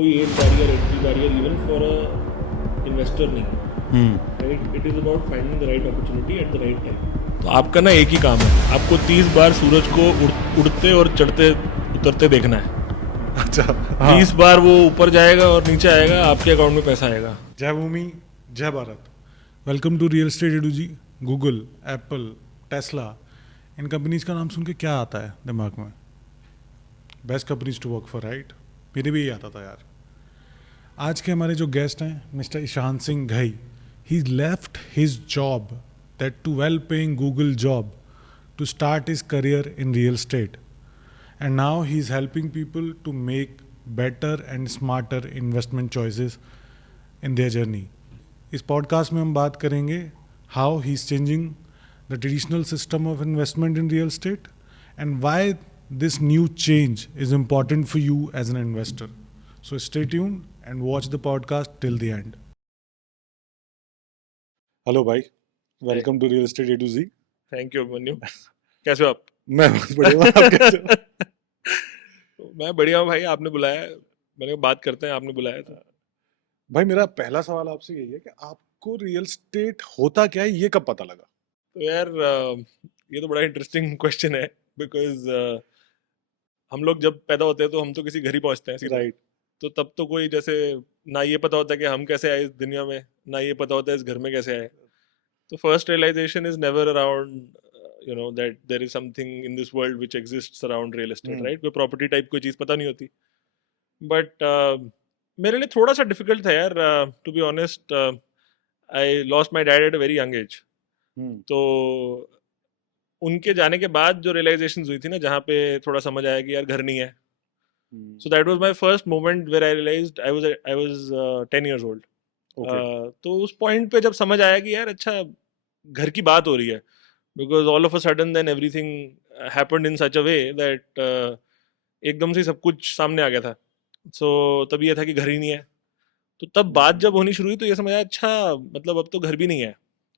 कोई age barrier entry barrier even for a investor नहीं, right? It is about finding the right opportunity at the right time. तो आपका ना एक ही काम है, आपको 30 बार सूरज को उड़ते और चढ़ते उतरते देखना है। अच्छा, 30 बार वो ऊपर जाएगा और नीचे आएगा, आपके अकाउंट में पैसा आएगा। जय भूमि, जय Bharat. Welcome to real estate edu जी। गूगल, एप्पल, टेस्ला, इन कंपनीज का नाम सुन के क्या आता है दिमाग में? Best companies to work for, right? मेरे भी यही आता था यार। आज के हमारे जो गेस्ट हैं mister Ishaan Singh Ghai, he left his job, that too well paying Google job, to start his career in real estate, and now he's helping people to make better and smarter investment choices in their journey. इस podcast में हम बात करेंगे how he's changing the traditional system of investment in real estate and why this new change is important for you as an investor. So stay tuned and watch the podcast till the end. Hello भाई, welcome to real estate A to Z. Thank you Manyu. कैसे हो आप? मैं बहुत बढ़िया हूँ, आप कैसे हो? मैं बढ़िया हूँ भाई, आपने बुलाया, मैंने कहा बात करते हैं, आपने बुलाया था। भाई मेरा पहला सवाल आपसे यही है कि आपको रियल एस्टेट होता क्या है, ये कब पता लगा? तो यार ये तो बड़ा इंटरेस्टिंग क्वेश्चन है, बिकॉज हम लोग जब पैदा होते हैं तो हम तो किसी घर ही पहुंचते हैं सीधे। राइट। तो तब तो कोई जैसे ना ये पता होता है कि हम कैसे आए इस दुनिया में, ना ये पता होता है इस घर में कैसे आए। तो first realisation is never around you know that there is something in this world which exists around real estate, right? कोई प्रॉपर्टी टाइप कोई चीज़ पता नहीं होती। बट मेरे लिए थोड़ा सा डिफिकल्ट था यार, to be honest. I lost my dad at a very young age. तो उनके जाने के बाद जो रियलाइजेशन हुई थी ना, जहाँ पे थोड़ा समझ आया कि यार घर नहीं है। So that was my first moment where I realised I was 10 years old. तो उस पॉइंट पे जब समझ आया कि यार अच्छा घर की बात हो रही है, because all of a sudden then everything happened in such a way that एकदम से सब कुछ सामने आ गया था। सो तब ये था कि घर ही नहीं है। तो तब बात जब होनी शुरू हुई तो ये समझ आया अच्छा मतलब अब तो घर भी नहीं है।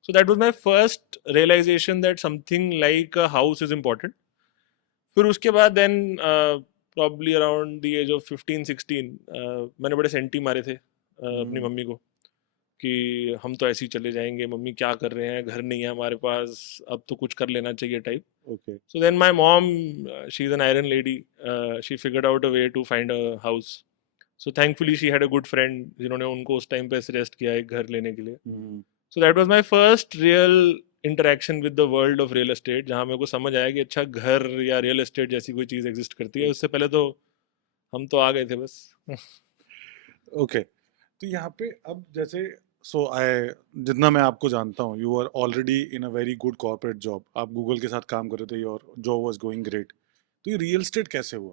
So that was my first realisation that something like a house is important. फिर उसके बाद then probably around the age of 15-16 मैंने बड़े सेंटी मारे थे अपनी मम्मी को कि हम तो ऐसे ही चले जाएंगे, मम्मी क्या कर रहे हैं, घर नहीं है हमारे पास, अब तो कुछ कर लेना चाहिए type. Okay. So then my mom, she's an iron lady. She figured out a way to find a house. So thankfully she had a good friend जिन्होंने उनको उस टाइम पे सजेस्ट किया एक घर लेने के लिए। So that was my first real interaction with the world of real estate, जहाँ मेरे को समझ आया कि अच्छा घर या रियल एस्टेट जैसी कोई चीज़ एग्जिस्ट करती है। उससे पहले तो हम तो आ गए थे बस। ओके, तो यहाँ पे अब जैसे सो आई जितना मैं आपको जानता हूँ, you are already in a very good corporate job, आप गूगल के साथ काम कर रहे थे और जॉब वाज गोइंग ग्रेट। तो ये रियल एस्टेट कैसे हुआ?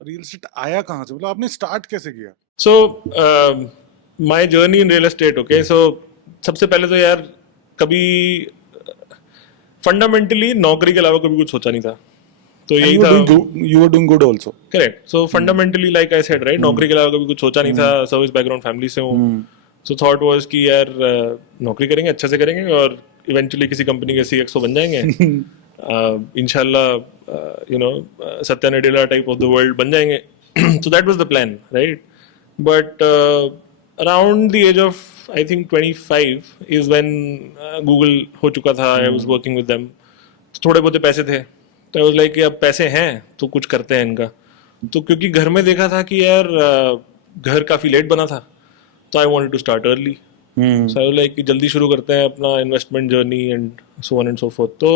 रियल एस्टेट आया कहाँ से, मतलब आपने स्टार्ट कैसे किया? So my journey in real estate, okay? So सबसे पहले तो यार कभी फंडामेंटली नौकरी के अलावा कभी कुछ सोचा नहीं था। तो यही था। You were doing good also. Correct. So fundamentally like I said, right, नौकरी के अलावा कभी कुछ सोचा नहीं था। सर्विस बैकग्राउंड फैमिली से हूँ। सो थॉट वाज कि यार नौकरी करेंगे, अच्छे से करेंगे और इवेंचुअली किसी कंपनी के सीएक्सओ बन जाएंगे। इंशाल्लाह you know Satya Nadella type of the world बन जाएंगे। So that was the plan, right? But around the age of I think 25 is when Google हो चुका था। I was working with them. थोड़े बहुत पैसे थे तो आई वाज लाइक कि अब पैसे हैं तो कुछ करते हैं इनका। तो क्योंकि घर में देखा था कि यार घर काफ़ी लेट बना था, तो I wanted to start early. So I was like कि जल्दी शुरू करते हैं अपना investment journey and so on and so forth. तो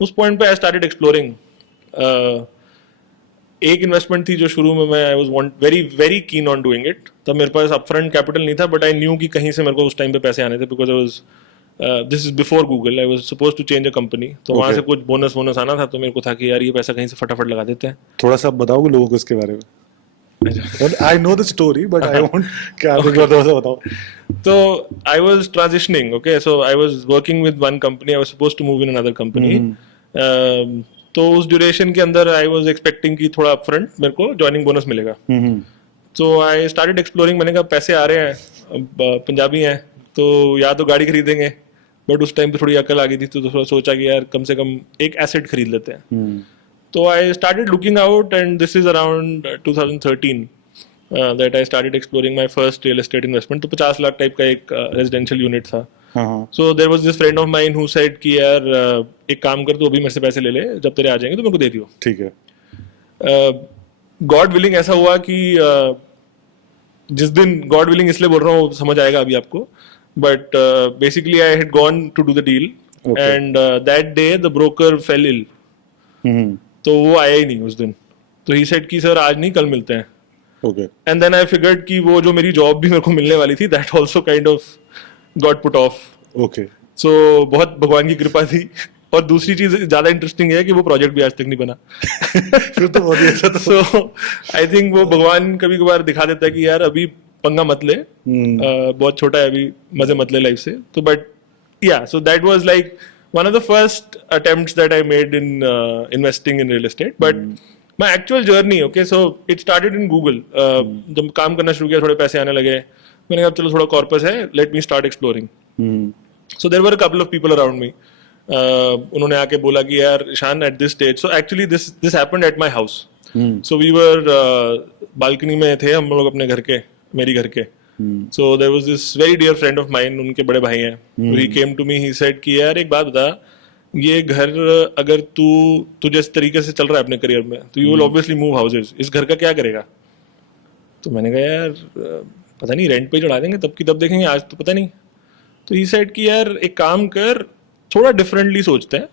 उस पॉइंट पे आई स्टार्टेड एक्सप्लोरिंग। एक इन्वेस्टमेंट थी जो शुरू में मैं I was very very keen on doing it. तब मेरे पास अपफ्रंट कैपिटल नहीं था, बट आई न्यू कि कहीं से मेरे को उस टाइम पे पैसे आने थे, because I was this is before Google, I was suppose to change a company. तो वहाँ से कुछ बोनस आना था, तो मेरे को था कि यार ये पैसा कहीं से फटाफट लगा देते हैं। थोड़ा सा बताओगे लोगों को इसके बारे में? I know the story but I want कि आप एक बार थोड़ा सा बताओ। तो I was transitioning, okay? So I was working with one company, I was suppose to move in another company. तो उस ड्यूरेशन के अंदर आई वाज एक्सपेक्टिंग कि थोड़ा अपफ्रंट मेरे को जॉइनिंग बोनस मिलेगा। तो आई स्टार्टेड एक्सप्लोरिंग। मैंने कहा पैसे आ रहे हैं, अब पंजाबी हैं तो या तो गाड़ी खरीदेंगे, बट उस टाइम पे थोड़ी अकल आ गई थी तो थोड़ा सोचा कि यार कम से कम एक एसेट खरीद लेते हैं। तो I started looking out and this is around 2013 that I started exploring my first real estate investment. तो 50 लाख टाइप का एक रेजिडेंशियल यूनिट था. हाँ. So there was this friend of mine who said कि यार एक काम कर, तू अभी मेरे से पैसे ले ले, जब तेरे आ जाएंगे तो मेरे को दे दियो. ठीक है. गॉड विलिंग ऐसा हुआ कि जिस दिन, गॉड विलिंग इसलिए बोल रहा हूँ, समझ आएगा अभी आपको, but basically I had gone to do the deal and that day the broker fell ill. तो वो आया ही नहीं उस दिन. तो ही सेड कि सर आज नहीं, कल मिलते हैं. Okay. And then I figured कि वो जो मेरी जॉब भी मेरे को मिलने वाली थी, that also kind of got put off. Okay. सो बहुत भगवान की कृपा थी. और दूसरी चीज ज्यादा इंटरेस्टिंग है कि वो प्रोजेक्ट भी आज तक नहीं बना. फिर तो बहुत ही अच्छा था. सो आई थिंक वो भगवान कभी कभार दिखा देता है कि यार अभी पंगा मत ले, बहुत छोटा है अभी, मजे मत ले लाइफ से. तो बट या, सो that was like one of the first attempts that I made in investing in real estate. But my actual journey, okay, so it started in Google. जब काम करना शुरू किया, थोड़े पैसे आने लगे, मैंने कहा चलो थोड़ा कॉर्पस है, let me start exploring. So there were a couple of people around me. उन्होंने आके बोला कि यार Ishaan, at this stage, so actually this happened at my house. So we were balcony में थे हम लोग अपने घर के, मेरी घर के. So there was this very dear friend of mine, उनके बड़े भाई हैं. ही came to me, he said कि यार एक बात बता, ये घर अगर तुझे इस तरीके से चल रहा है अपने करियर में, तो you will obviously move houses. इस घर का क्या करेगा? तो मैंने कहा यार पता नहीं, रेंट पे चढ़ा देंगे, तब की तब देखेंगे, आज तो पता नहीं. तो ही सेड कि यार एक काम कर, थोड़ा डिफरेंटली सोचते हैं.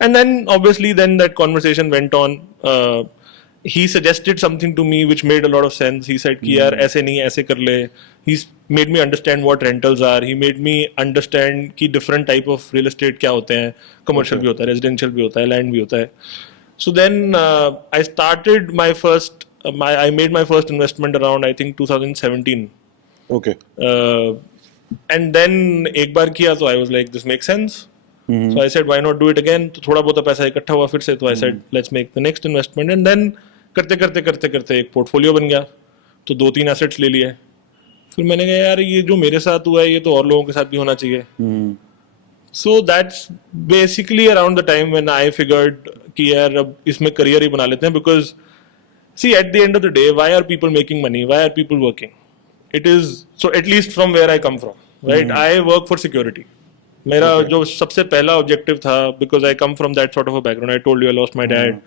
And then obviously then that conversation went on. He suggested something to me which made a lot of sense. He said कि यार ऐसे नहीं, ऐसे कर ले. He made me understand what rentals are. He made me understand कि different type of real estate क्या होते हैं. Commercial भी होता है, residential भी होता है, land भी होता है. So then I started my first, I made my first investment around I think 2017. Okay. And then एक बार किया तो I was like this makes sense. So I said why not do it again. तो थोड़ा बहुत पैसा इकट्ठा हुआ फिर से, तो I said let's make the next investment. And then करते करते एक पोर्टफोलियो बन गया. तो 2-3 एसेट्स ले लिए. फिर मैंने कहा यार ये जो मेरे साथ हुआ है ये तो और लोगों के साथ भी होना चाहिए. So that's basically around the time when I figured कि यार अब इसमें करियर ही बना लेते हैं. Because see at the end of the day why are people making money, why are people working? It is so at least from where I come from, right? I work for security. मेरा जो सबसे पहला objective था, because I come from that sort of a background. I told you I lost my dad.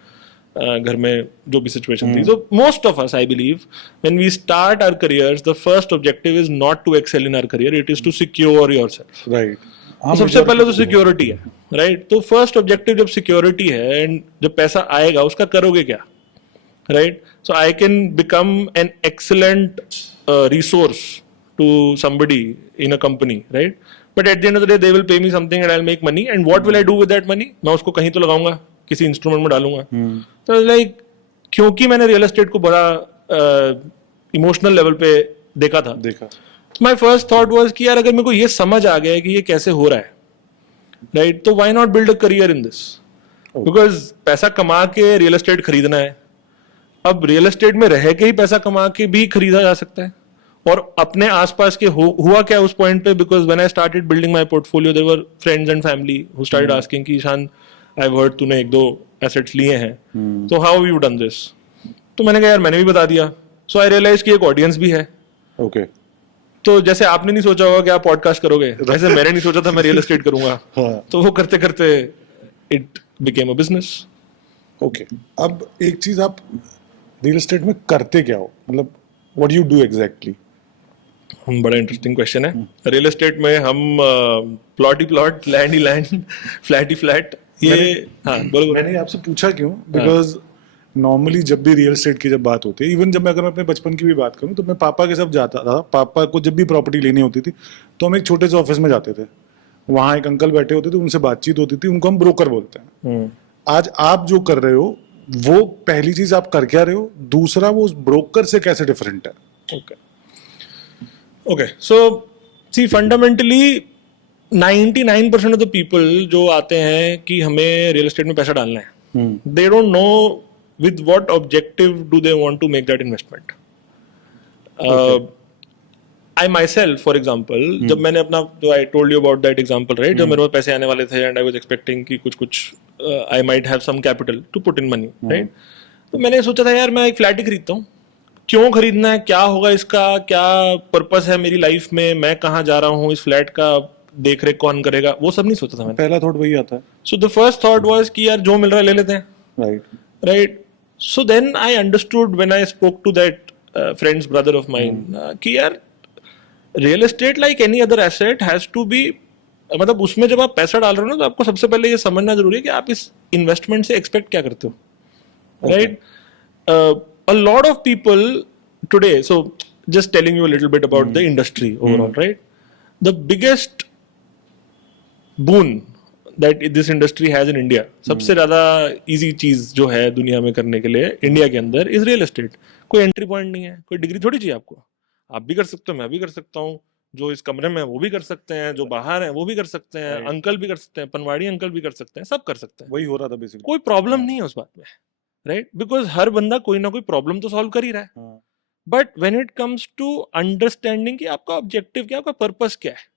घर में जो भी situation थी. So most of us, I believe, when we start our careers, the first objective is not to excel in our career, it is to secure yourself. Right. तो सबसे पहले तो security है, राइट? तो फर्स्ट ऑब्जेक्टिव जब security है, and जब पैसा आएगा उसका करोगे क्या, right? So I can become an excellent resource to somebody in a company, right? But at the end of the day they will pay me something and I will make money. And what will I do with that money? मैं उसको कहीं तो लगाऊंगा, किसी instrument में डालूंगा. तो like क्योंकि मैंने रियल एस्टेट को बड़ा इमोशनल लेवल पे देखा था, माय फर्स्ट थॉट वाज कि यार अगर मेरे को ये समझ आ गया है कि ये कैसे हो रहा है, राइट, तो why not build a career in this? Because पैसा कमा के रियल एस्टेट खरीदना है. अब रियल एस्टेट में रह के ही पैसा कमा के भी खरीदा जा सकता है. और अपने आसपास के हुआ क्या उस पॉइंट पे? Because when I started building my portfolio there were friends and family who started asking कि ईशान, आई हैव हर्ड तूने 1-2 एसेट्स लिए हैं, तो how have you done this? तो मैंने कहा यार मैंने भी बता दिया. सो आई रियलाइज कि एक ऑडियंस भी है. ओके. तो जैसे आपने नहीं सोचा होगा कि आप पॉडकास्ट करोगे, वैसे मैंने नहीं सोचा था मैं रियल एस्टेट करूंगा. तो वो करते करते it became a business. Okay. अब एक चीज, आप रियल एस्टेट में करते क्या हो? मतलब what do you do exactly? बड़ा इंटरेस्टिंग क्वेश्चन है. रियल एस्टेट में हम प्लॉट ही प्लॉट, लैंड ही लैंड, फ्लैट ही फ्लैट, ये हाँ बोलो. मैंने आपसे पूछा क्यों? बिकॉज नॉर्मली जब भी रियल एस्टेट की जब बात होती है, इवन जब मैं अगर अपने बचपन की भी बात करूं, तो मैं पापा के साथ जाता था. पापा को जब भी प्रॉपर्टी लेनी होती थी तो हम एक छोटे से ऑफिस में जाते थे. वहाँ एक अंकल बैठे होते थे, उनसे बातचीत होती थी. उनको हम ब्रोकर बोलते हैं. आज आप जो कर रहे हो वो पहली चीज आप कर क्या रहे हो, दूसरा वो ब्रोकर से कैसे डिफरेंट है? Okay. So see fundamentally 99% of the people जो आते हैं कि हमें रियल एस्टेट में पैसा डालना है, they don't know with what objective do they want to make that investment. I myself, for example, जब मैंने अपना जो I told you about that example, right, जब मेरे पास पैसे आने वाले थे and I was expecting कि कुछ I might have some capital to put in money, right, तो मैंने सोचा था यार मैं एक फ्लैट ही खरीदता हूँ. क्यों खरीदना है, क्या होगा इसका, क्या पर्पस है मेरी लाइफ में, मैं कहाँ जा रहा हूँ, इस फ्लैट का देख रेख कौन करेगा, वो सब नहीं सोचा था मैंने. पहला थॉट वही आता है. So the first thought was कि यार जो मिल रहा है ले लेते हैं. Right. Right. So then I understoड when I spoke to that friend's brother of mine कि यार real estate like any other asset has to be, मतलब उसमें जब आप पैसा डाल रहे हो ना तो आपको सबसे पहले ये समझना जरूरी है कि आप इस इन्वेस्टमेंट से एक्सपेक्ट क्या करते हो. Right. A lot of people today, so just telling you a little bit about the industry overall. Right. The biggest boon that this industry has in India, सबसे ज्यादा इजी चीज जो है दुनिया में करने के लिए इंडिया के अंदर इज रियल एस्टेट. कोई एंट्री पॉइंट नहीं है, कोई डिग्री थोड़ी चाहिए आपको. आप भी कर सकते हो, मैं भी कर सकता हूँ, जो इस कमरे में है वो भी कर सकते हैं, जो बाहर है वो भी कर सकते हैं, अंकल भी कर सकते हैं, पनवाड़ी अंकल भी कर सकते हैं, सब कर सकते हैं. वही हो रहा था बेसिकली. कोई प्रॉब्लम नहीं है उस बात में. राइट. बिकॉज हर बंदा कोई ना कोई प्रॉब्लम तो सॉल्व कर ही रहा है. But when it comes to understanding कि आपका ऑब्जेक्टिव क्या है, आपका पर्पस क्या है,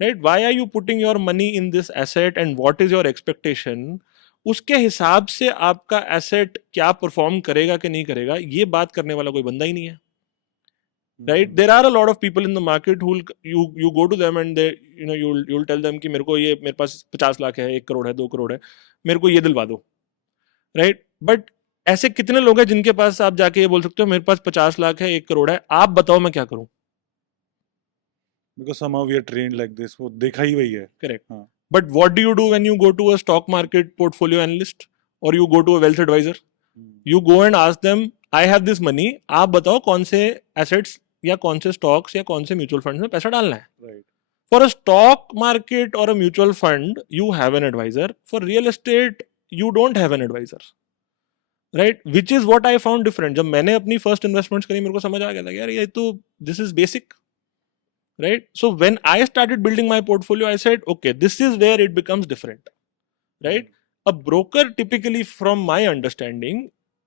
right, why are you putting your money in this asset and what is your expectation, उसके हिसाब से आपका एसेट क्या परफॉर्म करेगा कि नहीं करेगा, ये बात करने वाला कोई बंदा ही नहीं है. Right. There are a lot of people in the market who you go to them and they you'll tell them कि मेरे पास 50 लाख है, 1 करोड़ है, 2 करोड़ है, मेरे को ये दिलवा दो. राइट. बट ऐसे कितने लोग हैं जिनके पास आप जाके ये बोल सकते हो मेरे पास 50 लाख है, 1 करोड़ है, आप बताओ मैं क्या करूं. Because somehow we are trained like this. वो देखा ही वही है. Correct. हाँ. But what do you do when you go to a stock market portfolio analyst or you go to a wealth advisor? You go and ask them, I have this money, आप बताओ कौन से assets या कौन से stocks या कौन से mutual funds में पैसा डालना है. Right. For a stock market or a mutual fund, you have an advisor. For real estate, you don't have an advisor. Right? Which is what I found different. जब मैंने अपनी first investments करी मेरे को समझ आ गया था कि यार ये तो this is basic. Right. So when I started building my portfolio, I said, okay, this is where it becomes different. Right. A broker typically, from my understanding,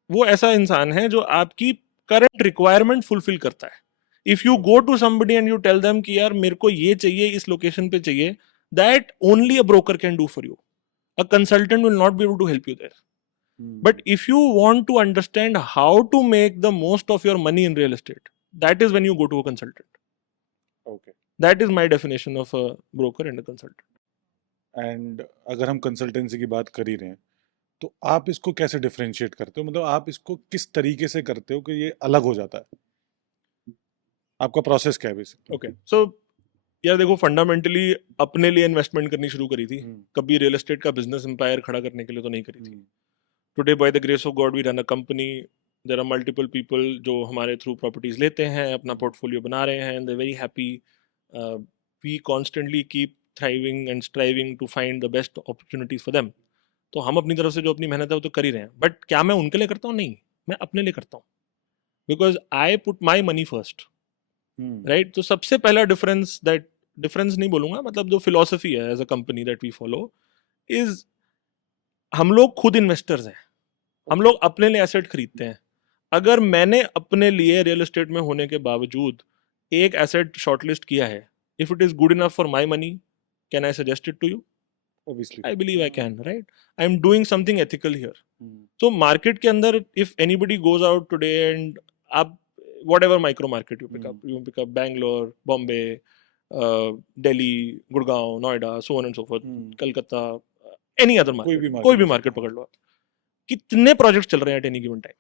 वो ऐसा इंसान है जो आपकी current requirement fulfill करता है. If you go to somebody and you tell them कि यार मेरे को ये चाहिए, इस location पे चाहिए, that only a broker can do for you. A consultant will not be able to help you there. But if you want to understand how to make the most of your money in real estate, that is when you go to a consultant. Okay. That is my definition of a broker and a consultant. And अगर हम consultancy की बात कर ही रहे हैं तो आप इसको कैसे डिफरेंशिएट करते हो, मतलब आप इसको किस तरीके से करते हो कि ये अलग हो जाता है, आपका प्रोसेस क्या है बेसिकली? Okay. So यार देखो, फंडामेंटली अपने लिए इन्वेस्टमेंट करनी शुरू करी थी, कभी रियल एस्टेट का बिजनेस एम्पायर खड़ा करने के लिए तो नहीं करी थी. Today by the grace of God we run a company. There are multiple people जो हमारे थ्रू प्रॉपर्टीज लेते हैं, अपना पोर्टफोलियो बना रहे हैं, and they very happy. We constantly keep thriving and striving to find the best opportunities for them. तो हम अपनी तरफ से जो अपनी मेहनत है वो तो कर ही रहे हैं. बट क्या मैं उनके लिए करता हूँ? नहीं, मैं अपने लिए करता हूँ. Because I put my money first. Right. तो सबसे पहला डिफरेंस नहीं बोलूंगा, मतलब जो फिलोसफी है as a company that we follow is, हम लोग खुद इन्वेस्टर्स हैं, हम लोग अपने लिए एसेट खरीदते हैं. अगर मैंने अपने लिए रियल एस्टेट में होने के बावजूद एक एसेट शॉर्टलिस्ट किया है, if it is good enough for my money, can I suggest it to you? Obviously. I believe I can, right? I'm doing something ethical here. So market के अंदर, if anybody goes out today and आप whatever micro market you pick up Bangalore, Bombay, Delhi, Gurgaon, Noida, so on and so forth, Kolkata, any other market, कोई भी market पकड़ लो आप, कितने project चल रहे हैं at any given time?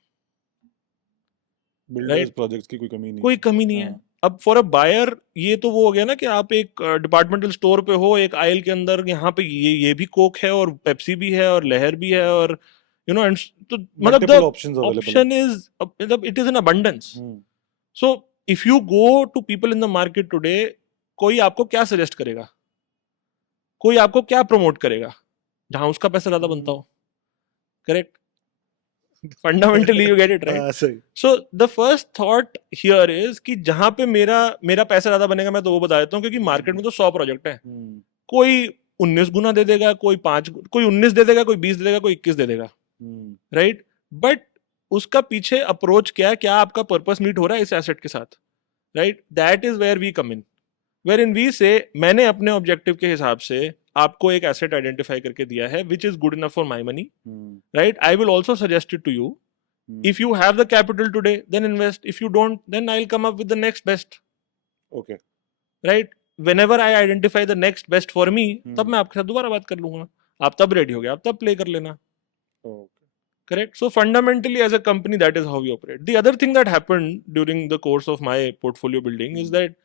Builders projects की कोई कमी नहीं, कोई कमी नहीं है. अब फॉर अ बायर ये तो वो हो गया ना कि आप एक डिपार्टमेंटल स्टोर पे हो, एक आयल के अंदर यहाँ पे ये भी कोक है और पेप्सी भी है और लहर भी है और यू नो, एंड तो मतलब द ऑप्शन इज, मतलब it is in abundance. So if you go to people in the market today, कोई आपको क्या सजेस्ट करेगा, कोई आपको क्या प्रमोट करेगा? जहां उसका पैसा ज्यादा बनता हो. Correct. Fundamentally you get it right. So the first thought here is कि जहां पे मेरा पैसा ज्यादा बनेगा, मैं तो वो बता देता हूँ, क्योंकि मार्केट में तो 100 प्रोजेक्ट है. कोई 19 गुना दे देगा, कोई 19 दे देगा, कोई 20 दे देगा, कोई 21 दे देगा. राइट. बट उसका पीछे अप्रोच क्या आपका पर्पस मीट हो रहा है इस एसेट के साथ? Right. That is where we come in, where in we say मैंने अपने ऑब्जेक्टिव के हिसाब से आपको एक एसेट आइडेंटिफाई करके दिया है which is good enough for my money. Right. I will also suggest it to you If you have the capital today, then invest. If you don't, then I'll come up with the next best. Okay. Right? Whenever I identify the next best for me, तब मैं आपके साथ दोबारा बात कर लूंगा. आप तब ready हो गए, आप तब play कर लेना. Okay. Correct? So fundamentally, as a company, that is how we operate. The other thing that happened during the course of my portfolio building is that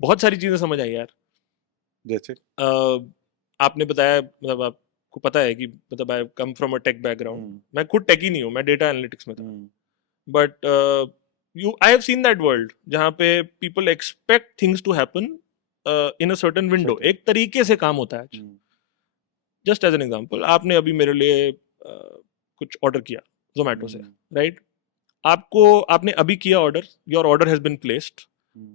बहुत सारी चीजें समझ आई यार. जैसे आपने बताया, मतलब आपको पता है कि मतलब I come from a tech background. मैं खुद टेक ही नहीं हूँ, मैं डेटा एनालिटिक्स में था. But I have seen that world जहाँ पे people expect things to happen in a certain window. एक तरीके से काम होता है. जस्ट एज एन एग्जांपल, आपने अभी मेरे लिए कुछ ऑर्डर किया जोमेटो से, राइट? आपने अभी किया order, your order has been placed,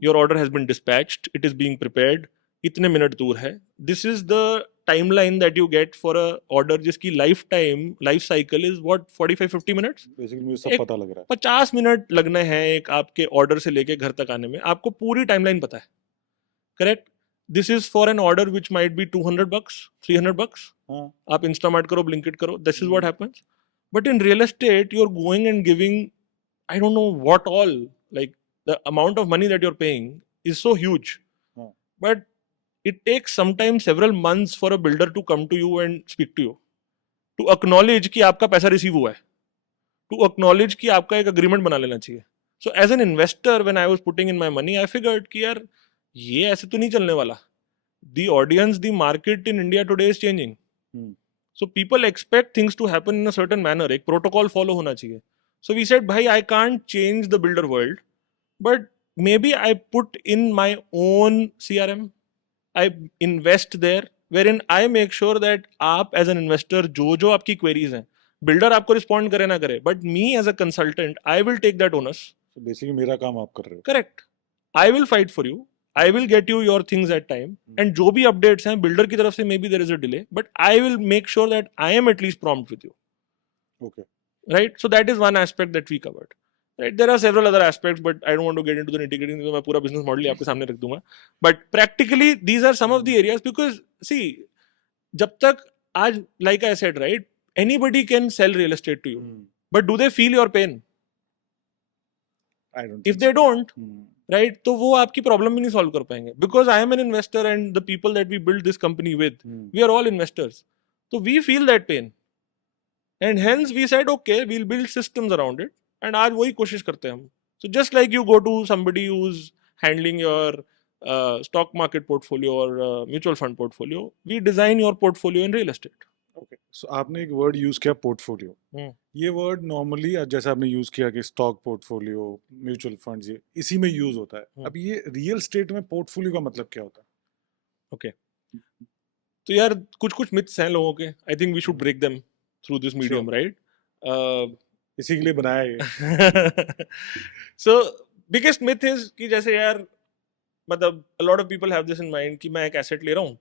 your order has been dispatched, it is being prepared, इतने मिनट दूर है. This is the timeline that you get for a order जिसकी life cycle is what 45-50 minutes. Basically मुझे सब पता लग रहा है. 50 मिनट लगने हैं एक आपके ऑर्डर से लेके घर तक आने में. आपको पूरी टाइमलाइन पता है. Correct? This is for an order which might be $200, $300. आप इंस्टामार्ट करो, ब्लिंकिट करो, this is what happens. But in real estate you are going and giving, I don't know what all, like the amount of money that you're paying is so huge. But it takes sometimes several months for a builder to come to you and speak to you. To acknowledge कि आपका पैसा receive हुआ है. To acknowledge कि आपका एक agreement बना लेना चाहिए. So as an investor, when I was putting in my money, I figured कि यार ये ऐसे तो नहीं चलने वाला. The audience, the market in India today is changing. So people expect things to happen in a certain manner. एक protocol follow होना चाहिए. So we said, bhai, I can't change the builder world, but maybe I put in my own CRM. I invest there, wherein I make sure that आप as an investor, जो आपकी queries हैं, builder आपको respond करे ना करे, but me as a consultant, I will take that onus. So basically मेरा काम आप कर रहे हो. Correct. I will fight for you. I will get you your things at time. And जो भी updates हैं, builder की तरफ से maybe there is a delay, but I will make sure that I am at least prompt with you. Okay. Right? So that is one aspect that we covered. Right? There are several other aspects, but I don't want to get into the nitty-gritty. तो मैं पूरा business model ही आपके सामने रख दूंगा. But practically, these are some of the areas because see, जब तक आज, like I said, right, anybody can sell real estate to you, but do they feel your pain? I don't. If they don't, right, तो वो आपकी problem भी नहीं solve कर पाएंगे. Because I am an investor and the people that we build this company with, we are all investors. So we feel that pain. And hence we said, okay, we'll build systems around it. And आज वही कोशिश करते हैं हम. So just like you go to somebody who's handling your stock market portfolio or mutual fund portfolio, we design your portfolio in real estate. Okay. So आपने एक word use किया portfolio. ये word normally जैसे आपने use किया कि stock portfolio, mutual funds, ये इसी में use होता है. अब ये real estate में portfolio का मतलब क्या होता है? Okay. तो यार कुछ myths हैं लोगों के. I think we should break them through this medium, right? इसी के लिए बनाया ये. So biggest myth is कि जैसे यार मतलब a lot of people have this in mind कि मैं एक asset ले रहा हूँ,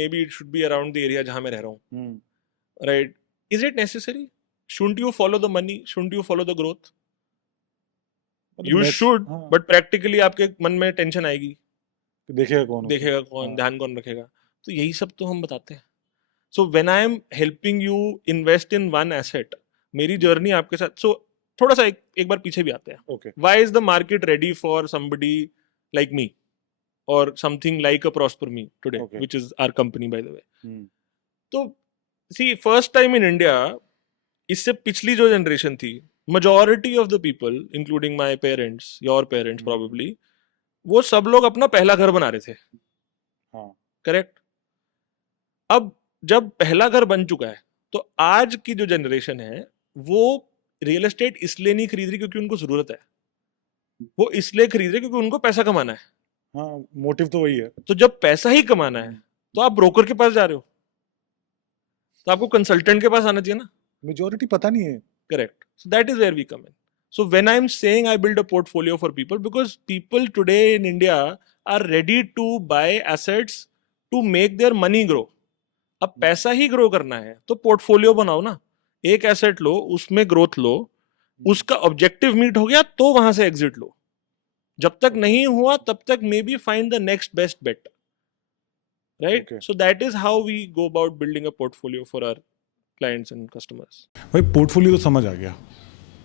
maybe it should be around the area जहाँ मैं रह रहा हूँ, right? Is it necessary? Shouldn't you follow the money? Shouldn't you follow the growth? You should, but practically आपके मन में tension आएगी. देखेगा कौन, ध्यान कौन रखेगा? तो यही सब तो हम बताते हैं. So when I am helping you invest in one asset, मेरी जर्नी आपके साथ, so थोड़ा सा एक बार पीछे भी आते हैं. Okay. Why is the market ready for somebody like me or something like a Prosper Me today, Okay. which is our company by the way. तो see, first time in India, इससे पिछली जो जनरेशन थी, majority of the people, including my parents, your parents probably, वो सब लोग अपना पहला घर बना रहे थे. करेक्ट? अब जब पहला घर बन चुका है, तो आज की जो जनरेशन है वो रियल एस्टेट इसलिए नहीं खरीद रही क्योंकि उनको जरूरत है, वो इसलिए खरीद रहे क्योंकि उनको पैसा कमाना है. हाँ, मोटिव तो वही है. तो जब पैसा ही कमाना है तो आप ब्रोकर के पास जा रहे हो, तो आपको कंसल्टेंट के पास आना चाहिए ना. मेजॉरिटी पता नहीं है. Correct. So that is where we come in. So when I'm saying I build a portfolio for people, because people today in India are ready to buy assets to make their money grow. अब पैसा ही grow करना है तो portfolio बनाओ ना. एक asset लो, उसमें growth लो, उसका ऑब्जेक्टिव मीट हो गया तो वहां से एग्जिट लो. जब तक नहीं हुआ तब तक maybe find the next best bet. Right? So that is how we go about building a portfolio for our clients and customers. भाई पोर्टफोलियो तो समझ आ गया.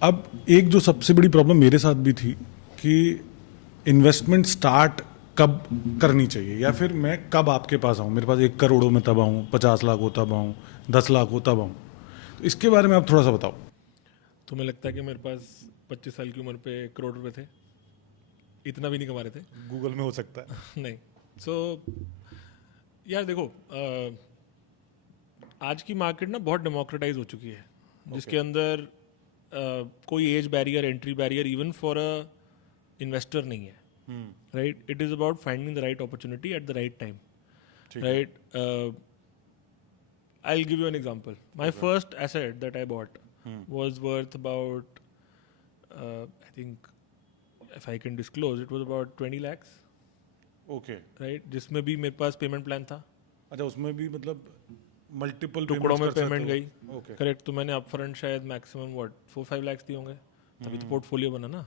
अब एक जो सबसे बड़ी प्रॉब्लम मेरे साथ भी थी कि इन्वेस्टमेंट स्टार्ट कब करनी चाहिए, या फिर मैं कब आपके पास आऊँ, मेरे पास 1 करोड़ हो मैं तब आऊँ, 50 लाख हो तब आऊँ, 10 लाख हो तब आऊँ। तो इसके बारे में आप थोड़ा सा बताओ। तुम्हें लगता है कि मेरे पास 25 साल की उम्र पे 1 करोड़ रुपए थे? इतना भी नहीं कमा रहे थे। गूगल में हो सकता है। नहीं। सो यार देखो, आज की मार्केट ना बहुत डेमोक्रेटाइज हो चुकी है, जिसके अंदर कोई age barrier, entry barrier even for a investor नहीं है. Right? It is about finding the right opportunity at the right time. Right? I'll give you an example. My first asset that I bought was worth about, I think, if I can disclose, it was about 20 lakhs. Okay, Right? जिसमें भी मेरे पास payment plan था. अच्छा उसमें भी मतलब multiple टुकड़ों में पेमेंट गई. Okay, correct. तो मैंने अपफ्रंट शायद मैक्सिमम 4-5 lakhs दिए होंगे. तभी तो पोर्टफोलियो बना ना.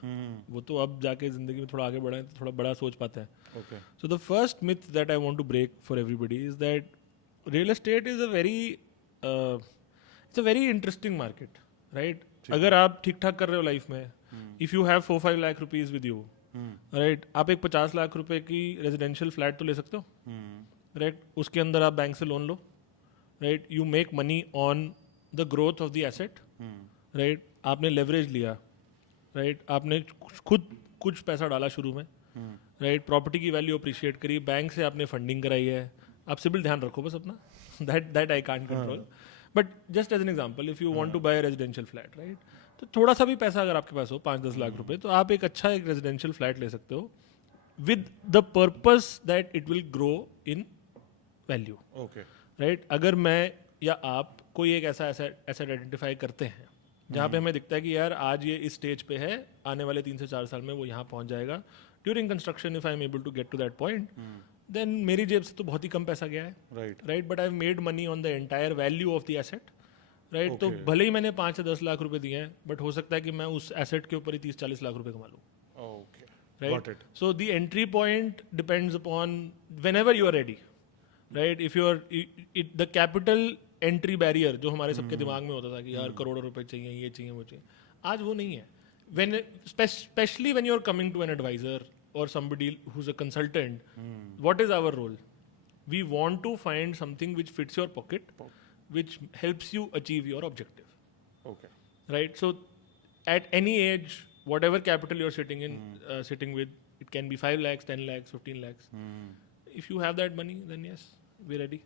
वो तो अब जाके जिंदगी में थोड़ा आगे बढ़े तो थोड़ा बड़ा सोच पाते हैं. Okay, So the first myth that I want to break for everybody is that real estate is a it's a very interesting market, right? अगर आप ठीक ठाक कर रहे हो लाइफ में, if you have 4-5 lakh rupees with you, right? आप एक 50 लाख रुपए की रेजिडेंशियल फ्लैट तो ले सकते हो, right? उसके अंदर आप बैंक से loan low, right? You make money on the growth of the asset, right? आपने लेवरेज लिया, right? आपने खुद कुछ पैसा डाला शुरू में, राइट? प्रॉपर्टी की वैल्यू अप्रिशिएट करी, बैंक से आपने फंडिंग कराई है. आप सिबिल ध्यान रखो बस अपना. That I can't control. But just as an example, if you want to buy residential flat, right, तो थोड़ा सा भी पैसा अगर आपके पास हो, 5-10 लाख रुपए, तो आप एक अच्छा एक रेजिडेंशियल फ्लैट ले सकते हो with the purpose that it will grow in value. Okay, right? अगर मैं या आप कोई एक ऐसा एसेट आइडेंटिफाई करते हैं जहाँ पे हमें दिखता है कि यार आज ये इस स्टेज पे है, आने वाले 3 से 4 साल में वो यहाँ पहुँच जाएगा, during construction if I am able to get to that point, then मेरी जेब से तो बहुत ही कम पैसा गया है, right? But I have made money on the entire value of the asset, right? तो भले ही मैंने 5 से 10 लाख रुपए दिए हैं, बट हो सकता है कि मैं उस एसेट के ऊपर ही 30-40 लाख रुपए कमा लूँ. Okay, right? So the entry point depends upon whenever you are ready, right? If you are the capital entry barrier जो हमारे सबके दिमाग में होता था कि यार करोड़ों रुपए चाहिए, ये चाहिए, वो चाहिए, आज वो नहीं है. When especially when you are coming to an advisor or somebody who's a consultant, what is our role? We want to find something which fits your pocket, which helps you achieve your objective. Okay, Right? So at any age, whatever capital you're sitting with, it can be 5 lakhs, 10 lakhs, 15 lakhs. If you have that money, then yes, we're ready.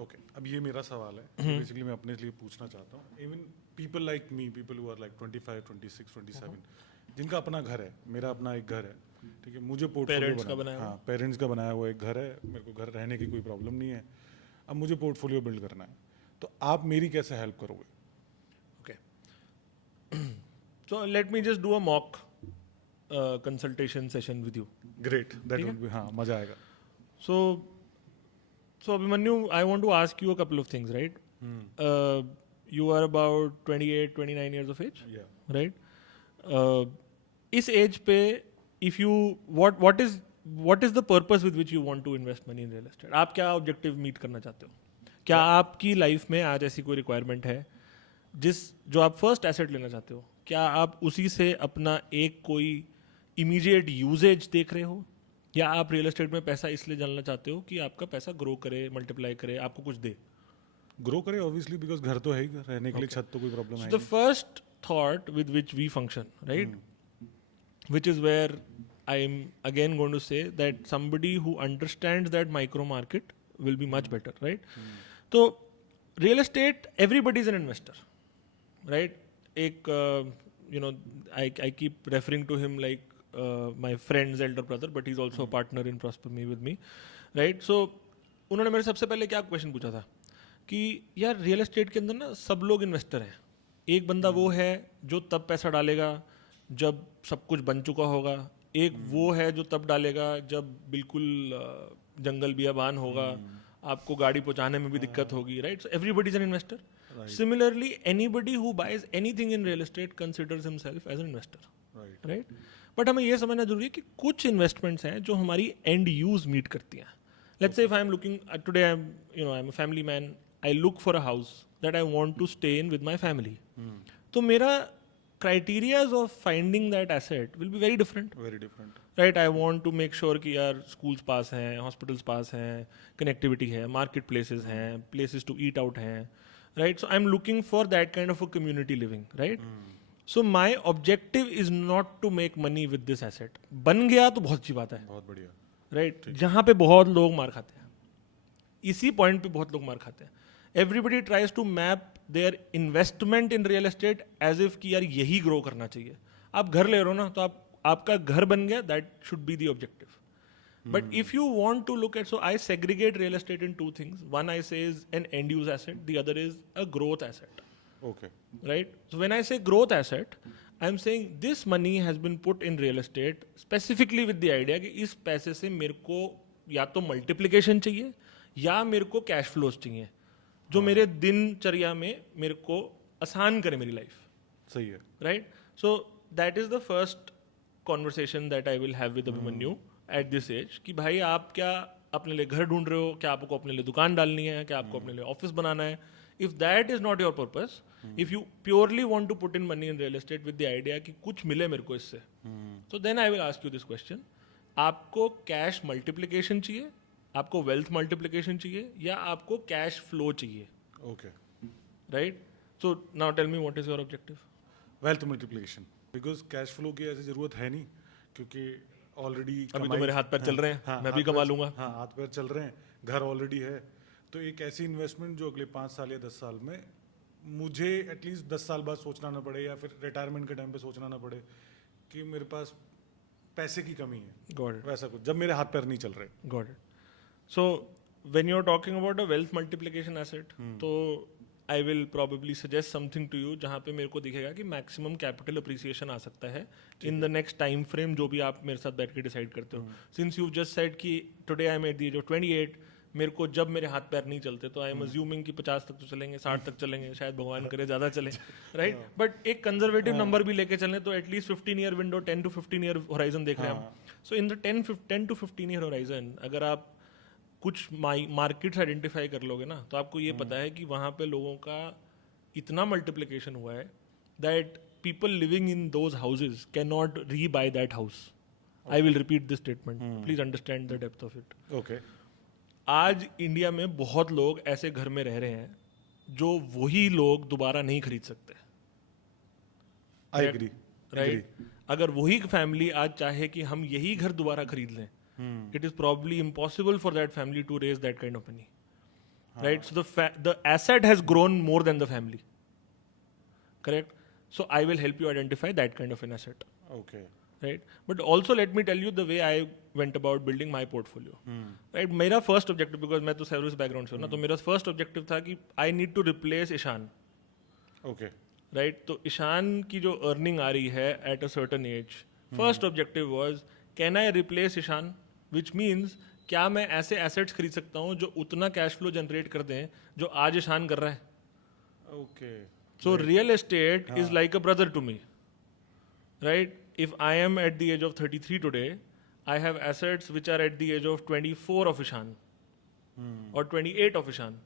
Okay. अब ये मेरा सवाल है, basically मैं अपने लिए पूछना चाहता हूँ. Even people like me, people who are like 25, 26, 27, जिनका अपना घर है, मेरा अपना एक घर है, ठीक है, मुझे पोर्टफोलियो बनाया, हाँ, पेरेंट्स का बनाया हुआ एक घर है, मेरे को घर रहने की कोई प्रॉब्लम नहीं है. अब मुझे पोर्टफोलियो बिल्ड करना है, तो आप मेरी कैसे हेल्प करोगे? Okay. So let me just do a mock consultation session with you. Great, that will be, हाँ, मजा आएगा. So Abhimanyu, I want to ask you a couple of things, right? You are about 28, 29 years of age, Yeah. right? इस as पे if you what is the purpose with which you want to invest money in real estate? आप क्या objective meet करना चाहते हो? क्या आपकी life में आज ऐसी कोई रिक्वायरमेंट है जो आप फर्स्ट एसेट लेना चाहते हो? क्या आप उसी से अपना एक कोई इमीडिएट यूजेज देख रहे हो, या आप रियल एस्टेट में पैसा इसलिए डालना चाहते हो कि आपका पैसा ग्रो करे, मल्टीप्लाई करे, आपको कुछ दे? ग्रो करे ऑब्वियसली, बिकॉज घर तो है ही, रहने के लिए छत तो कोई प्रॉब्लम है the first thought with which we function, right, which is where I am again going to say that somebody who understands that micro market will be much better, right? So real estate, everybody is an investor, right? एक I keep referring to him like my friend's elder brother, but he's also a partner in Prosper Me with me, right? So उन्होंने मेरे सबसे पहले क्या question पूछा था कि यार रियल एस्टेट के अंदर ना सब लोग इन्वेस्टर हैं. एक बंदा वो है जो तब पैसा डालेगा जब सब कुछ बन चुका होगा, एक वो है जो तब डालेगा जब बिल्कुल जंगल बियाबान होगा, आपको गाड़ी पहुंचाने में भी दिक्कत होगी, right? So everybody is an investor. Similarly anybody who buys anything in real estate considers himself as an investor, right? But हमें ये समझना जरूरी है कि कुछ इन्वेस्टमेंट्स हैं जो हमारी एंड यूज मीट करती हैं. Let's say if I am looking today, I am a family man, I look for a house that I want to stay in with my family. तो मेरा criterias of finding that asset will be very different. Very different. Right, I want to make sure कि यार schools पास हैं, hospitals पास हैं, connectivity है, market places हैं, places to eat out हैं, right? So I'm looking for that kind of a community living, right? So my objective is not to make money with this asset. बन गया तो बहुत अच्छी बात है, बहुत बढ़िया. right? जहाँ पे बहुत लोग मार खाते हैं, इसी पॉइंट पे बहुत लोग मार खाते हैं. Everybody tries to map their investment in real estate as if कि यार यही ग्रो करना चाहिए. आप घर ले रहे हो ना, तो आपका घर बन गया, that should be the objective. But if you want to look at, so I segregate real estate in two things. One I say is an end use asset, the other is a growth asset. Okay. Right? So when I say growth asset, I'm saying this money has been put in real estate specifically with the idea कि इस पैसे से मेरे को या तो multiplication चाहिए या मेरे को कैश फ्लोज चाहिए जो मेरे दिनचर्या में मेरे को आसान करे मेरी लाइफ. सही है. Right? So that is the first conversation that I will have with Abhimanyu at this age कि भाई आप क्या अपने लिए घर ढूंढ रहे हो, क्या आपको अपने लिए दुकान डालनी है, क्या आपको अपने लिए ऑफिस बनाना है. If that is not your purpose, if you purely want to put in money in real estate with the idea कि कुछ मिले मेरे को इससे, so then I will ask you this question. आपको कैश मल्टीप्लिकेशन चाहिए, आपको वेल्थ मल्टीप्लिकेशन चाहिए या आपको कैश फ्लो चाहिए? Okay. Right? So now tell me what is your objective? Wealth multiplication. Because cash flow की ऐसी जरूरत है नहीं, क्योंकि ऑलरेडी अभी तो मेरे हाथ पैर चल रहे हैं, मैं भी कमा लूंगा. हाँ, हाथ पैर चल रहे हैं, घर ऑलरेडी है, तो एक ऐसी इन्वेस्टमेंट जो अगले 5 साल या 10 साल में मुझे एटलीस्ट 10 साल बाद सोचना ना पड़े या फिर रिटायरमेंट के टाइम पे सोचना ना पड़े कि मेरे पास पैसे की कमी है. Got it. वैसा कुछ जब मेरे हाथ पैर नहीं चल रहे. Got it. So when you're talking about a wealth multiplication asset, तो I will probably suggest something to you जहाँ पे मेरे को दिखेगा कि maximum capital appreciation आ सकता है in the next time frame जो भी आप मेरे साथ बैठ के decide करते हो. Since you've just said कि today I'm at the age of 28, मेरे को जब मेरे हाथ पैर नहीं चलते तो आई एम अज्यूमिंग कि 50 तक तो चलेंगे, 60 तक चलेंगे, शायद भगवान करे ज़्यादा चले, राइट? बट एक कंजर्वेटिव नंबर भी लेके चलें तो at least 15 year window, 10 to 15 year horizon देख रहे हैं हम. So in the 10 to 15 year horizon अगर आप कुछ मार्केट्स आइडेंटिफाई कर लोगे ना, तो आपको ये पता है कि वहाँ पे लोगों का इतना मल्टीप्लिकेशन हुआ है that people living in those houses can not rebuy that house. I will repeat this statement, please understand the depth of it. Okay. आज इंडिया में बहुत लोग ऐसे घर में रह रहे हैं जो वही लोग दोबारा नहीं खरीद सकते. I agree. राइट? अगर वही फैमिली आज चाहे कि हम यही घर दोबारा खरीद लें, it is probably impossible for that family to raise that kind of money. Right? So the asset has grown more than the family. Correct? So I will help you identify that kind of an asset. Okay. Right? But also let me tell you the way I went about building my portfolio. Right? मेरा first objective, because मैं तो service background से हूँ ना, तो मेरा first objective था कि I need to replace Ishan. Okay. Right? तो ईशान की जो earning आ रही है at a certain age, first objective was can I replace Ishan, which means क्या मैं ऐसे assets खरीद सकता हूँ जो उतना cash flow generate कर दें जो आज ईशान कर रहा है. Okay. So real estate is like a brother to me. Right? If I am at the age of 33 today, I have assets which are at the age of 24 of Ishan और 28 of Ishan.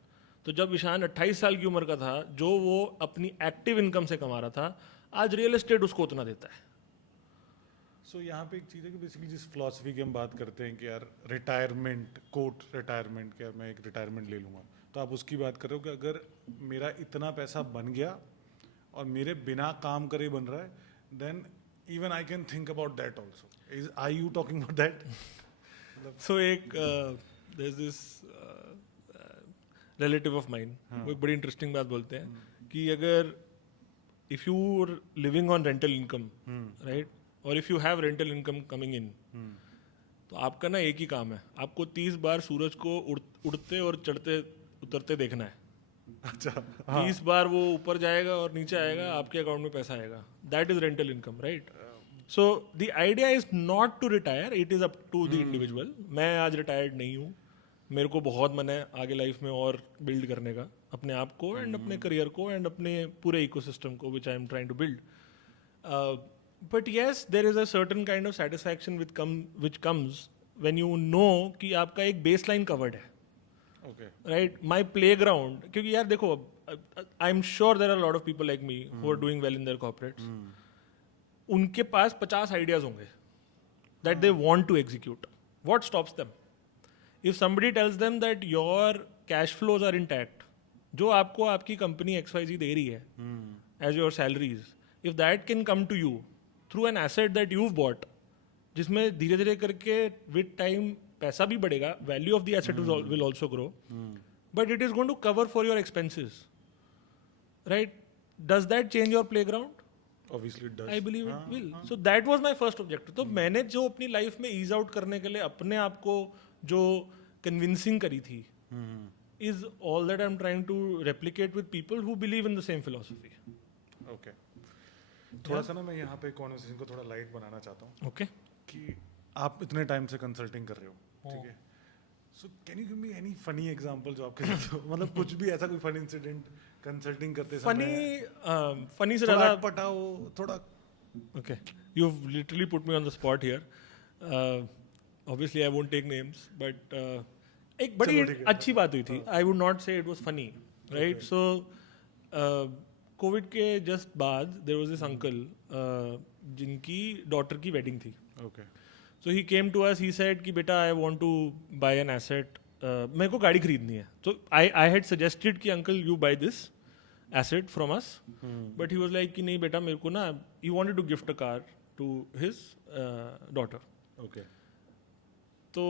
तो जब ईशान 28 साल की उम्र का था, जो वो अपनी एक्टिव इनकम से कमा रहा था, आज रियल एस्टेट उसको उतना देता है. सो यहाँ पे एक चीज़ है कि बेसिकली जिस फिलॉसफी की हम बात करते हैं कि यार रिटायरमेंट, कोट रिटायरमेंट, क्या मैं एक रिटायरमेंट ले लूँगा, तो आप उसकी बात कर रहे हो कि अगर मेरा इतना पैसा बन गया और मेरे बिना काम करे बन रहा है, then even I can think about that also. Are you talking about that? So एक there's this relative of mine, वो एक बड़ी interesting बात बोलते हैं कि अगर if you are living on rental income, right, or if you have rental income coming in, तो आपका ना एक ही काम है, आपको 30 बार सूरज को उड़ते और चढ़ते उतरते देखना है. अच्छा. 30 बार वो ऊपर जाएगा और नीचे आएगा, आपके अकाउंट में पैसा आएगा. That is rental income, right? So the idea is not to retire, it is up to the individual. मैं आज रिटायर्ड नहीं हूँ, मेरे को बहुत मन है आगे लाइफ में और बिल्ड करने का, अपने आप को एंड अपने करियर को एंड अपने पूरे इकोसिस्टम को which I am trying to build. But yes, there is a certain kind of satisfaction which comes when you know कि आपका एक बेस लाइन कवर्ड है. Okay. Right, my playground, क्योंकि यार देखो, I am sure there are a lot of people like me who are doing well in their corporates. उनके पास 50 ideas होंगे that they want to execute. What stops them? If somebody tells them that your cash flows are intact, जो आपको आपकी company XYZ दे रही है as your salaries, if that can come to you through an asset that you've bought, जिसमें धीरे धीरे करके with time पैसा भी बढ़ेगा, value of the asset will also grow, but it is going to cover for your expenses, right? Does that change your playground? Obviously it does. I believe it will. So that was my first objective. तो मैंने जो अपनी life में ease out करने के लिए अपने आप को जो कन्विंसिंग करी थी is all that I am trying to replicate with people who believe in the same philosophy. Okay, थोड़ा सा ना मैं यहाँ पे कॉन्वर्सेशन को थोड़ा लाइट बनाना चाहता हूँ. ओके, कि आप इतने टाइम से कंसल्टिंग कर रहे हो, ठीक है, so can you give me any funny example जो आपके साथ हो? मतलब कुछ भी ऐसा कोई फनी इंसिडेंट कंसल्टिंग करते समय फनी से थोड़ा ज़्यादा. पटाओ थोड़ा. Okay, you've literally put me on the spot here. Obviously, I won't take names, but एक बड़ी चलो ठीक है. अच्छी बात हुई थी. I would not say it was funny, right? So, COVID के just बाद there was this uncle जिनकी daughter की wedding थी. Okay, So he came to us. He said कि बेटा I want to buy an asset. मेरे को गाड़ी खरीदनी है. So I had suggested कि uncle you buy this asset from us, but he was like कि नहीं बेटा मेरे को ना, he wanted to gift a car to his daughter. Okay, तो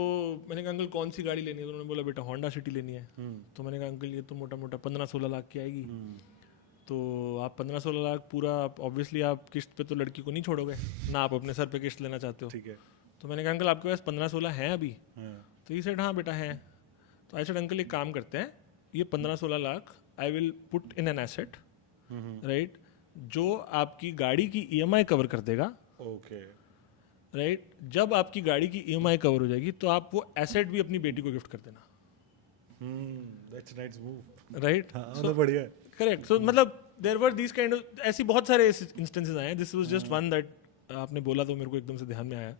मैंने कहा अंकल कौन सी गाड़ी लेनी है? तो उन्होंने बोला बेटा होंडा सिटी लेनी है. तो मैंने कहा अंकल ये तो मोटा मोटा 15-16 लाख की आएगी. तो आप 15-16 लाख पूरा ऑब्वियसली आप किस्त पे तो लड़की को नहीं छोड़ोगे ना, आप अपने सर पे किस्त लेना चाहते हो. ठीक है. तो मैंने कहा अंकल आपके पास 15-16 हैं अभी? तो ये सेड हाँ बेटा है. तो आई सेड अंकल एक काम करते हैं, ये 15-16 lakh I will put in an asset, right, जो आपकी गाड़ी की EMI कवर कर देगा. ओके, राइट, जब आपकी गाड़ी की EMI कवर हो जाएगी तो आप वो एसेट भी अपनी बेटी को गिफ्ट कर देना. That's nice move. राइट, हाँ, मतलब बढ़िया है. करेक्ट. सो मतलब there were these kind of, ऐसी बहुत सारे इंस्टेंसेस आए हैं. This was just one that आपने बोला तो मेरे को एकदम से ध्यान में आया,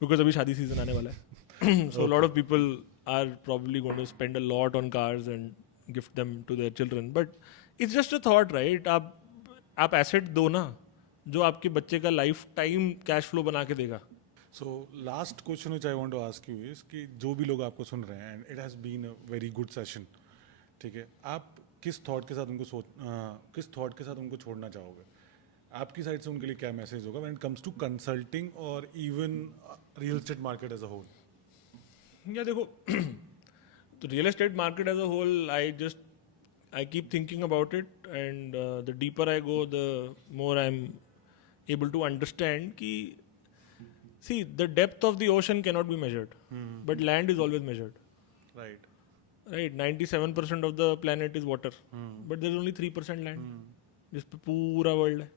बिकॉज अभी शादी सीजन आने वाला है. So lot of people are probably going to spend a lot on cars and gift them to their children, but it's just a thought, right. आप एसेट दो ना जो आपके बच्चे का लाइफ टाइम कैश फ्लो बना के देगा. So last question which I want to ask you is कि जो भी लोग आपको सुन रहे हैं, and it has been a very good session, ठीक है, आप किस थॉट के साथ उनको छोड़ना चाहोगे? आपकी साइड से उनके लिए क्या मैसेज होगा when it comes to consulting और even real estate market as a whole? या देखो, तो real estate market as a whole I keep thinking about it, and the deeper I go, the more I'm able to understand कि, see, the depth of the ocean cannot be measured, but land is always measured. Right. Right, 97% of the planet is water, but there's only 3% land, जिस पे पूरा world है.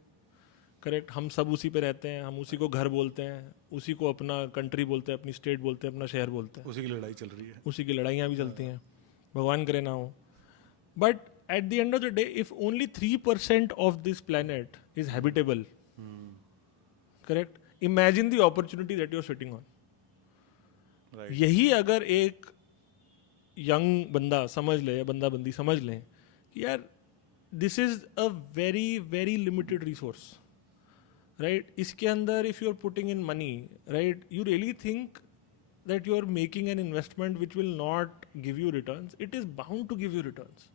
Correct, हम सब उसी पे रहते हैं, हम उसी को घर बोलते हैं, उसी को अपना कंट्री बोलते हैं, अपनी स्टेट बोलते हैं, अपना शहर बोलते हैं. उसी की लड़ाई चल रही है, उसी की लड़ाइयाँ भी चलती हैं, भगवान करे ना हो. But at the end of the day, if only 3% of this planet is habitable, correct? Imagine the opportunity that you're sitting on. right. यही अगर एक यंग बंदा समझ ले या बंदा बंदी समझ लें कि यार this is a very very limited resource, right. इसके अंदर if you are putting in money, right, you really think that you are making an investment which will not give you returns. It is bound to give you returns.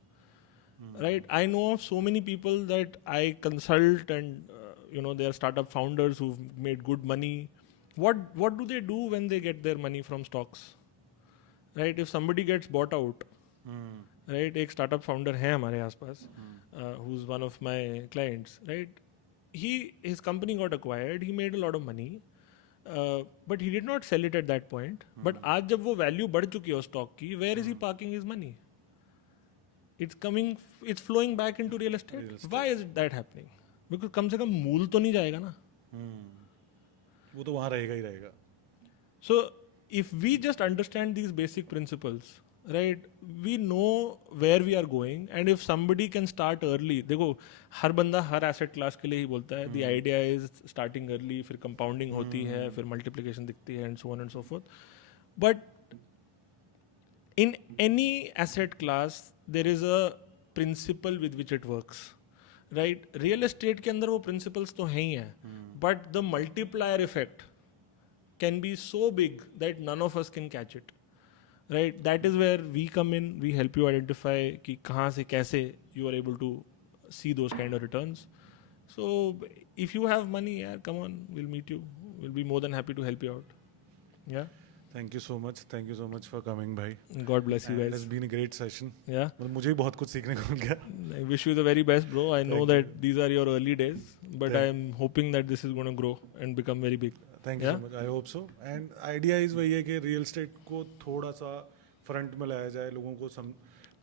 Right? I know of so many people that I consult, and they are startup founders who've made good money. What do they do when they get their money from stocks? Right? If somebody gets bought out, right? एक startup founder है हमारे आसपास, who's one of my clients, right? His company got acquired. He made a lot of money. But he did not sell it at that point. But आज जब वो value बढ़ चुकी है स्टॉक की, where is he parking his money? It's flowing back into real estate. Why is that happening? Because कम से कम मूल तो नहीं जाएगा ना. वो तो वहाँ रहेगा ही रहेगा. So if we just understand these basic principles, right, we know where we are going, and if somebody can start early, देखो हर बंदा हर asset class के लिए ही बोलता है, the idea is starting early, फिर compounding होती है, फिर multiplication दिखती है, and so on and so forth. But in any asset class, there is a principle with which it works, right. Real estate के अंदर वो प्रिंसिपल्स तो हैं ही हैं, but the multiplier effect can be so big that none of us can catch it, right? That is where we come in. We help you identify कि कहाँ से कैसे you are able to see those kind of returns. So if you have money, yeah, come on, we'll meet you. We'll be more than happy to help you out. Yeah. Thank you so much. Thank you so much for coming, भाई. God bless you And guys. it's been a great session. Yeah. मतलब मुझे भी बहुत कुछ सीखने को मिल गया. I wish you the very best, bro. I know Thank that these are your early days, but Thank- I am hoping that this is going to grow and become very big. Thank you Yeah? So much. I hope so. And idea is वही है कि real estate को थोड़ा सा front में लाया जाए, लोगों को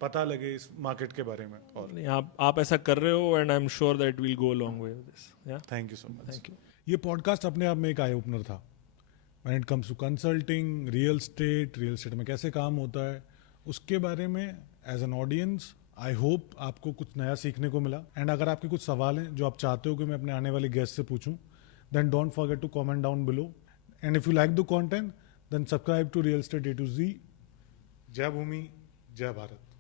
पता लगे इस मार्केट के बारे में. और नहीं, आप ऐसा कर रहे हो, and I'm sure that we'll go a long way with this. Yeah. Thank you so much. Thank you. ये पॉडकास्ट अपने आप में एक आई ओपनर था. When it comes to consulting, real estate में कैसे काम होता है, उसके बारे में as an audience I hope आपको कुछ नया सीखने को मिला. एंड अगर आपके कुछ सवाल हैं जो आप चाहते हो कि मैं अपने आने वाले गेस्ट से पूछूं, then don't forget to comment down below. And if you like the content, then subscribe to Real Estate A to Z. Jai Bhumi, Jai Bharat.